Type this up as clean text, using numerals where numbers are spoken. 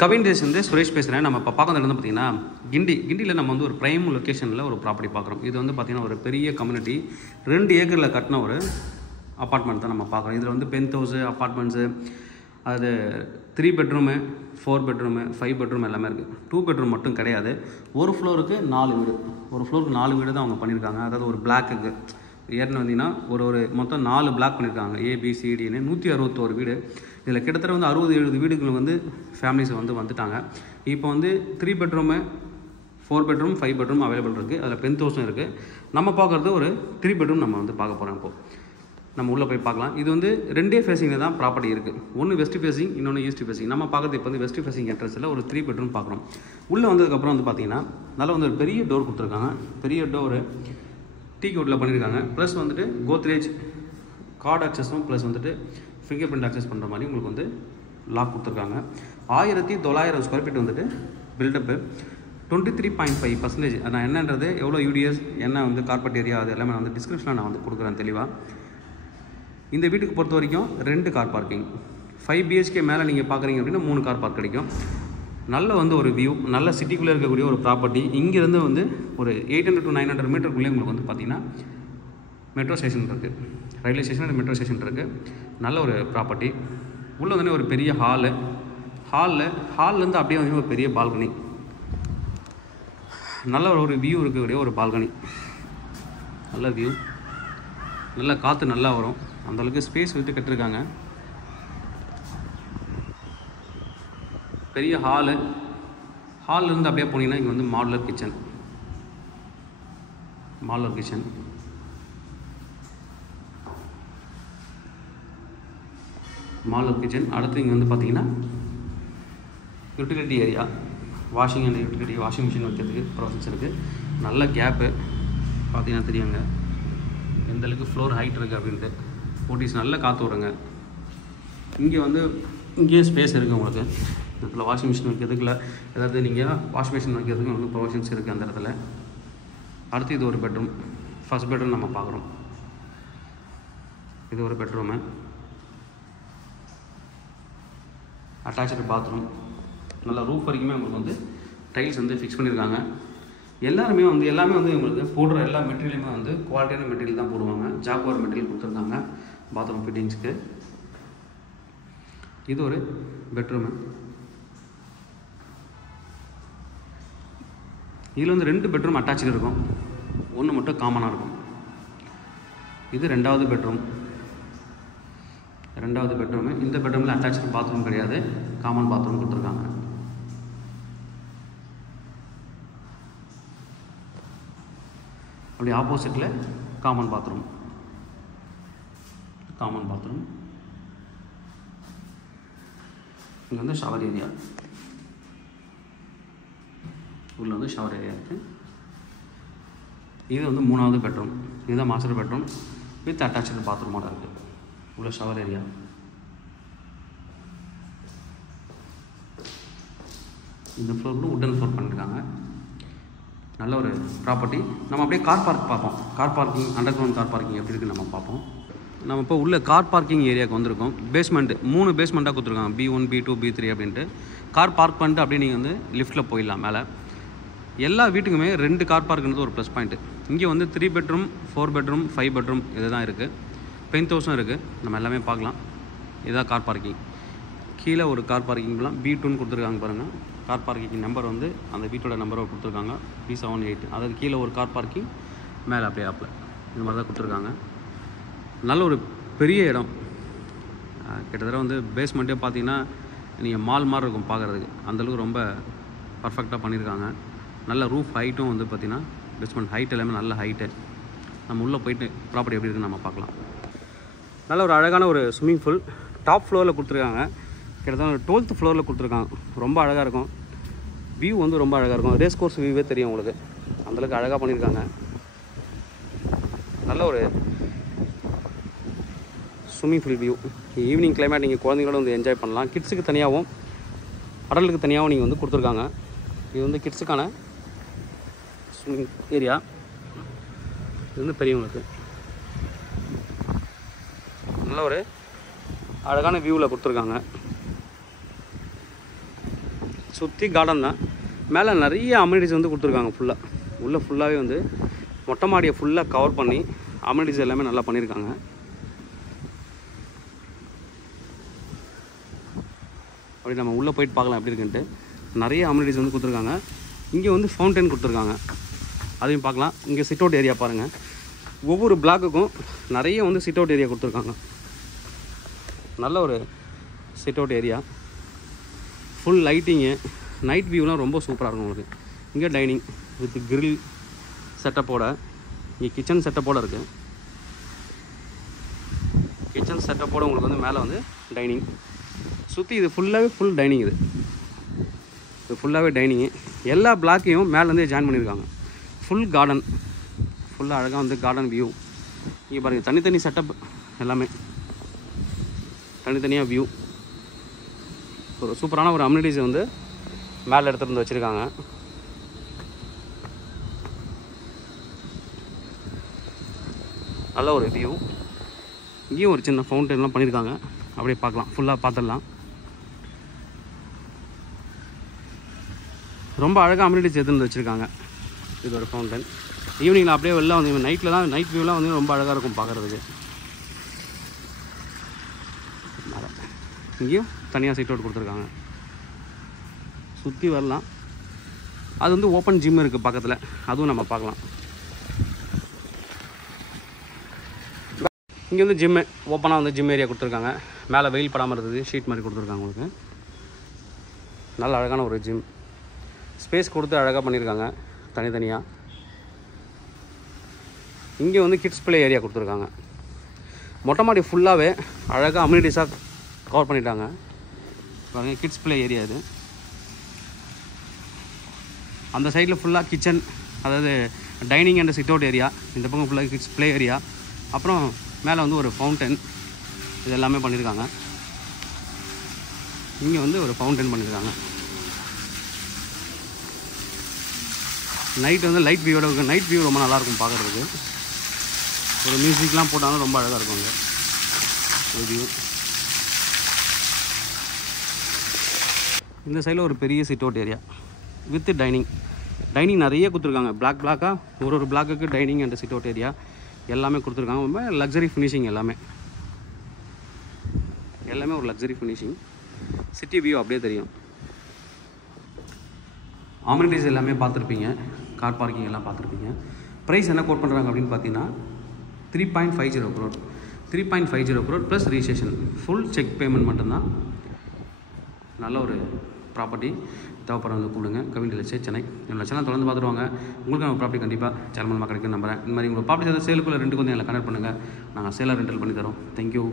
கவின் தேஷ் வந்து சுரேஷ் பேசுகிறேன். நம்ம இப்போ பார்க்குறது வந்து பார்த்திங்கன்னா கிண்டியில் நம்ம வந்து ஒரு ப்ரைம் லொக்கேஷனில் ஒரு ப்ராப்பர்ட்டி பார்க்குறோம். இது வந்து பார்த்திங்கன்னா ஒரு பெரிய கம்யூனிட்டி 2 ஏக்கரில் கட்டின ஒரு அப்பார்ட்மெண்ட் தான் நம்ம பார்க்குறோம். இதில் வந்து பென்த் ஹவுஸு, அப்பார்ட்மெண்ட்ஸு, அது 3 பெட்ரூமு, 4 பெட்ரூமு, 5 பெட்ரூம் எல்லாமே இருக்குது. 2 பெட்ரூம் மட்டும் கிடையாது. ஒரு ஃப்ளோருக்கு 4 வீடு, ஒரு ஃப்ளோருக்கு 4 வீடு தான் அவங்க பண்ணியிருக்காங்க. அதாவது ஒரு பிளாக்குக்கு ஏறின வந்தீங்கன்னா ஒரு மொத்தம் 4 பிளாக் பண்ணியிருக்காங்க. ABCDன்னு 161 வீடு. இதில் கிட்டத்தட்ட வந்து 60-70 வீடுகள் வந்து ஃபேமிலிஸ் வந்துட்டாங்க. இப்போ வந்து 3 பெட்ரூமு, 4 பெட்ரூம், 5 பெட்ரூம் அவைலபிள் இருக்குது. அதில் பென்த் ஹவுஸும் இருக்குது. நம்ம பார்க்குறது ஒரு 3 பெட்ரூம் நம்ம வந்து பார்க்க போகிறோம். இப்போது நம்ம உள்ளே போய் பார்க்கலாம். இது வந்து 2 ஃபேஸிங்கில் தான் ப்ராப்பர்ட்டி இருக்குது. ஒன்று வெஸ்ட் ஃபேஸிங், இன்னொன்று ஈஸ்ட் ஃபேஸிங். நம்ம பார்க்குறது இப்போ வந்து வெஸ்ட் ஃபேஸிங் என்ட்ரன்ஸில் ஒரு 3 பெட்ரூம் பார்க்குறோம். உள்ளே வந்ததுக்கப்புறம் வந்து பார்த்திங்கன்னா நல்லா வந்து ஒரு பெரிய டோர் கொடுத்துருக்காங்க. பெரிய டோரு டீ கோட்டில் பண்ணியிருக்காங்க. ப்ளஸ் வந்துட்டு கோத்ரேஜ் கார்டு அக்சஸும் ப்ளஸ் வந்துட்டு ஃபிங்கர் பிரிண்ட் அக்சஸ் பண்ணுற மாதிரி உங்களுக்கு வந்து லாக் கொடுத்துருக்காங்க. 1900 ஸ்கொயர் ஃபீட் வந்துட்டு பில்டப்பு. 23.5%. நான் என்னன்றது எவ்வளோ யூடிஎஸ் என்ன வந்து கார்பெட் ஏரியா அது எல்லாமே நான் வந்து டிஸ்கிரிப்ஷனில் நான் வந்து கொடுக்குறேன் தெளிவாக. இந்த வீட்டுக்கு பொறுத்த வரைக்கும் 2 கார் பார்க்கிங். 5 BHK மேலே நீங்கள் பார்க்குறீங்க அப்படின்னா 3 கார் பார்க் கிடைக்கும். நல்ல வந்து ஒரு வியூ, நல்ல சிட்டிக்குள்ளே இருக்கக்கூடிய ஒரு ப்ராப்பர்ட்டி. இங்கேருந்து வந்து ஒரு 800 to 900 மீட்டருக்குள்ளே உங்களுக்கு வந்து பார்த்திங்கன்னா மெட்ரோ ஸ்டேஷன் இருக்குது. ரயில்வே ஸ்டேஷன், மெட்ரோ ஸ்டேஷன் இருக்குது. நல்ல ஒரு ப்ராப்பர்ட்டி. உள்ளே வந்து ஒரு பெரிய ஹால்லேருந்து அப்படியே வந்து ஒரு பெரிய பால்கனி. நல்ல ஒரு வியூ இருக்கக்கூடிய ஒரு பால்கனி. நல்ல வியூ, நல்ல காற்று நல்லா வரும். அந்தளவுக்கு ஸ்பேஸ் விட்டு கட்டிருக்காங்க. பெரிய ஹால்லேருந்து அப்படியே போனீங்கன்னா இங்கே வந்து மாடுலர் கிச்சன். அடுத்து இங்கே வந்து பார்த்தீங்கன்னா யூட்டிலிட்டி ஏரியா, வாஷிங் மிஷின் வைக்கிறதுக்கு ப்ராசஸ் இருக்குது. நல்ல கேப்பு பார்த்தீங்கன்னா தெரியுங்க எந்தளவுக்கு ஃப்ளோர் ஹைட் இருக்குது அப்படின்ட்டு. போட்டிஸ் நல்ல காற்று வருங்க. இங்கேயே ஸ்பேஸ் இருக்குது உங்களுக்கு. இதில் வாஷிங் மிஷின் வைக்கிறதுக்குள்ள ஏதாவது நீங்கள் வாஷிங் மிஷின் வைக்கிறதுக்கு வந்து ப்ரொவிஷன்ஸ் இருக்குது அந்த இடத்துல. அடுத்து இது ஒரு பெட்ரூம். ஃபர்ஸ்ட் பெட்ரூம் நம்ம பார்க்குறோம். இது ஒரு பெட்ரூமு. Attach bathroom. நல்லா ரூஃப் வரைக்குமே உங்களுக்கு வந்து டைல்ஸ் வந்து ஃபிக்ஸ் பண்ணியிருக்காங்க. எல்லாமே வந்து உங்களுக்கு போடுற எல்லா மெட்டீரியலுமே வந்து குவாலிட்டியான மெட்டீரியல் தான் போடுவாங்க. ஜாக்வார் மெட்டீரியல் கொடுத்துருக்காங்க பாத்ரூம் ஃபிட்டிங்ஸ்க்கு. இது ஒரு பெட்ரூமு. இதில் வந்து 2 பெட்ரூம் அட்டாச்சு இருக்கும், 1 மட்டும் காமனாக இருக்கும். இது 2வது பெட்ரூமு. இந்த பெட்ரூமில் அட்டாச்சு பாத்ரூம் கிடையாது, காமன் பாத்ரூம் கொடுத்துருக்காங்க. அப்படி ஆப்போசிட்டில் காமன் பாத்ரூம். இங்கே வந்து ஷவர் ஏரியா. உள்ள வந்து ஷவர் ஏரியா இருக்குது. இது வந்து 3வது பெட்ரூம். இதுதான் மாஸ்டர் பெட்ரூம் வித் அட்டாச்சு பாத்ரூமோட இருக்குது. உள்ள ஷவர் ஏரியா. இந்த ஃப்ளோர் உட்டன் ஃப்ளோர் பண்ணியிருக்காங்க. நல்ல ஒரு ப்ராப்பர்ட்டி. நம்ம அப்படியே கார் பார்க் பார்ப்போம். Car parking, under ground car parking எப்படி இருக்குன்னு நம்ம பார்ப்போம். நம்ம இப்போ உள்ள கார் பார்க்கிங் ஏரியாவுக்கு வந்திருக்கோம். பேஸ்மெண்ட்டு 3 பேஸ்மெண்ட்டாக கொடுத்துருக்காங்க. B1, B2, B3 அப்படின்ட்டு. கார் பார்க் பண்ணிட்டு அப்படியே நீங்கள் வந்து லிஃப்ட்டில் போயிடலாம் மேலே. எல்லா வீட்டுக்குமே 2 கார் பார்க்குன்றது ஒரு ப்ளஸ் பாயிண்ட்டு. இங்கே வந்து 3 பெட்ரூம், 4 பெட்ரூம், 5 பெட்ரூம் இது தான் இருக்குது. பென்த் ஹவுஸும் இருக்குது. நம்ம எல்லாமே பார்க்கலாம். இதுதான் கார் பார்க்கிங். கீழே ஒரு கார் பார்க்கிங்லாம் B2ன்னு கொடுத்துருக்காங்க பாருங்கள். கார் பார்க்கிங் நம்பர் வந்து அந்த வீட்டோட நம்பரை கொடுத்துருக்காங்க, B78. அதாவது கீழே ஒரு கார் பார்க்கிங், மேலே அப்படியே ஆப்பில் இந்த மாதிரி தான் கொடுத்துருக்காங்க. நல்ல ஒரு பெரிய இடம். கிட்டத்தட்ட வந்து பேஸ்மெண்ட்டே பார்த்தீங்கன்னா நீங்கள் மால் மாதிரி இருக்கும் பார்க்குறதுக்கு. அந்தளவுக்கு ரொம்ப பர்ஃபெக்டாக பண்ணியிருக்காங்க. நல்ல ரூஃப் ஹைட்டும் வந்து பார்த்திங்கன்னா பேஸ்மெண்ட் ஹைட் எல்லாமே நல்ல ஹைட்டு. நம்ம உள்ளே போயிட்டு ப்ராப்பர்ட்டி எப்படி இருக்குன்னு நம்ம பார்க்கலாம். நல்ல ஒரு அழகான ஒரு ஸ்விம்மிங் பூல் டாப் ஃப்ளோரில் கொடுத்துருக்காங்க. கிட்டத்தட்ட ஒரு 12th ஃப்ளோரில் கொடுத்துருக்காங்க. ரொம்ப அழகாக இருக்கும். வியூ வந்து ரொம்ப அழகாக இருக்கும். ரேஸ் கோர்ஸ் வியூவே தெரியும் உங்களுக்கு. அந்தளவுக்கு அழகாக பண்ணியிருக்காங்க. நல்ல ஒரு swimming pool view. Evening climate நீங்கள் குழந்தைங்களோட வந்து என்ஜாய் பண்ணலாம். கிட்ஸுக்கு தனியாகவும் அடல்ட்டுக்கு தனியாகவும் நீங்கள் வந்து கொடுத்துருக்காங்க. இது வந்து கிட்ஸுக்கான ஸ்விம்மிங் ஏரியா. இது வந்து பெரியவங்களுக்கு நல்ல ஒரு அழகான வியூவில் கொடுத்துருக்காங்க. சுற்றி கார்டன் தான். மேலே நிறைய அம்யூனிட்டிஸ் வந்து கொடுத்துருக்காங்க. ஃபுல்லாக ஃபுல்லாகவே வந்து மொட்டை மாடியை ஃபுல்லாக கவர் பண்ணி அம்யூனிட்டிஸ் எல்லாமே நல்லா பண்ணியிருக்காங்க. அப்படி நம்ம உள்ளே போயிட்டு பார்க்கலாம் எப்படி இருக்குன்ட்டு. நிறைய அம்யூனிட்டிஸ் வந்து கொடுத்துருக்காங்க. இங்கே வந்து ஃபவுண்டைன் கொடுத்துருக்காங்க, அதையும் பார்க்கலாம். இங்கே சிட் அவுட் ஏரியா பாருங்கள். ஒவ்வொரு பிளாக்குக்கும் நிறைய வந்து சிட் அவுட் ஏரியா கொடுத்துருக்காங்க. நல்ல ஒரு sit out area, full lighting, night வியூலாம் ரொம்ப சூப்பராக இருக்கும் உங்களுக்கு. இங்கே டைனிங் வித் கிரில் செட்டப்போட, இங்கே கிச்சன் செட்டப்போடு இருக்குது. கிச்சன் செட்டப்போடு உங்களுக்கு வந்து மேலே வந்து டைனிங் சுற்றி. இது ஃபுல் டைனிங். இது ஃபுல்லாகவே டைனிங்கு. எல்லா பிளாக்கையும் மேலேருந்தே ஜாயின் பண்ணியிருக்காங்க. ஃபுல் கார்டன், ஃபுல்லாக அழகாக வந்து கார்டன் வியூ. இங்கே பாருங்கள், தனித்தனி செட்டப் எல்லாமே தனித்தனியாக வியூ. ஒரு சூப்பரான ஒரு அம்யூனிட்டிஸ் வந்து மேலே எடுத்துகிட்டு வந்து வச்சுருக்காங்க. நல்ல ஒரு வியூ. இங்கேயும் ஒரு சின்ன ஃபவுண்டைன்லாம் பண்ணியிருக்காங்க, அப்படியே பார்க்கலாம். ஃபுல்லாக பார்த்துடலாம். ரொம்ப அழகாக அம்யூனிட்டிஸ் எடுத்துகிட்டு வந்து வச்சுருக்காங்க. இது ஒரு ஃபவுண்டன். ஈவினிங்கில் அப்படியே வெளில வந்து நைட்டில் தான், நைட் வியூலாம் வந்து ரொம்ப அழகாக இருக்கும் பார்க்குறதுக்கு. இங்கேயும் தனியாக சைட் அவுட் கொடுத்துருக்காங்க. சுற்றி வரலாம். அது வந்து ஓப்பன் ஜிம் இருக்குது பக்கத்தில், அதுவும் நம்ம பார்க்கலாம். இங்கே வந்து ஜிம்மு ஓப்பனாக வந்து ஜிம் ஏரியா கொடுத்துருக்காங்க. மேலே வெயில் படாமல் இருந்தது ஷீட் மாதிரி கொடுத்துருக்காங்க உங்களுக்கு. நல்ல அழகான ஒரு ஜிம். ஸ்பேஸ் கொடுத்து அழகாக பண்ணியிருக்காங்க தனித்தனியாக. இங்கே வந்து கிட்ஸ் ப்ளே ஏரியா கொடுத்துருக்காங்க. மொட்டை மாடி ஃபுல்லாகவே அழகாக அம்யூனிட்டிஸாக கவர் பண்ணிட்டாங்க. பாருங்கள், கிட்ஸ் ப்ளே ஏரியா இது. அந்த சைடில் ஃபுல்லாக கிச்சன், அதாவது dining and sit out area. இந்த பக்கம் ஃபுல்லாக கிட்ஸ் ப்ளே ஏரியா. அப்புறம் மேலே வந்து ஒரு ஃபவுண்டன், இது எல்லாமே பண்ணியிருக்காங்க. இங்கே வந்து ஒரு ஃபவுண்டன் பண்ணியிருக்காங்க. நைட் வந்து லைட் வியூவோட இருக்குது. நைட் வியூ ரொம்ப நல்லாயிருக்கும் பார்க்குறதுக்கு. ஒரு மியூசிக்லாம் போட்டாலும் ரொம்ப அழகாக இருக்கும் அங்கே வியூ. இந்த சைடில் ஒரு பெரிய sit out area with dining. Dining நிறைய கொடுத்துருக்காங்க. பிளாக்காக ஒரு பிளாக்குக்கு dining and sit out area எல்லாமே கொடுத்துருக்காங்க. ரொம்ப லக்ஸரி ஃபினிஷிங். எல்லாமே ஒரு லக்ஸரி ஃபினிஷிங். சிட்டி வியூ அப்படியே தெரியும். அம்யூனிட்டிஸ் எல்லாமே பார்த்துருப்பீங்க. கார் பார்க்கிங் எல்லாம் பார்த்துருப்பீங்க. ப்ரைஸ் என்ன கோட் பண்ணுறாங்க அப்படின்னு பார்த்தீங்கன்னா 3.50 crore. 3.50 crore plus registration. Full check payment மட்டும்தான். நல்ல ஒரு ப்ராப்பர்ட்டி. தேவைப்படுறவங்க கூப்பிடுங்க. Kavin real estate Chennai. என்னோட சேனல் தொடர்ந்து பார்த்துருவாங்க. உங்களுக்கு நம்ம ப்ராப்பர்ட்டி கண்டிப்பாக சேனல் மூலமாக கிடைக்கும் நம்புறேன். இந்த மாதிரி உங்கள் ப்ராப்பர்ட்டி சேலுக்குள்ள ரெண்டுக்கு வந்து எங்களை கனெக்ட் பண்ணுங்கள். நாங்கள் சேலாக ரெண்டல் பண்ணி தரோம். தேங்க்யூ.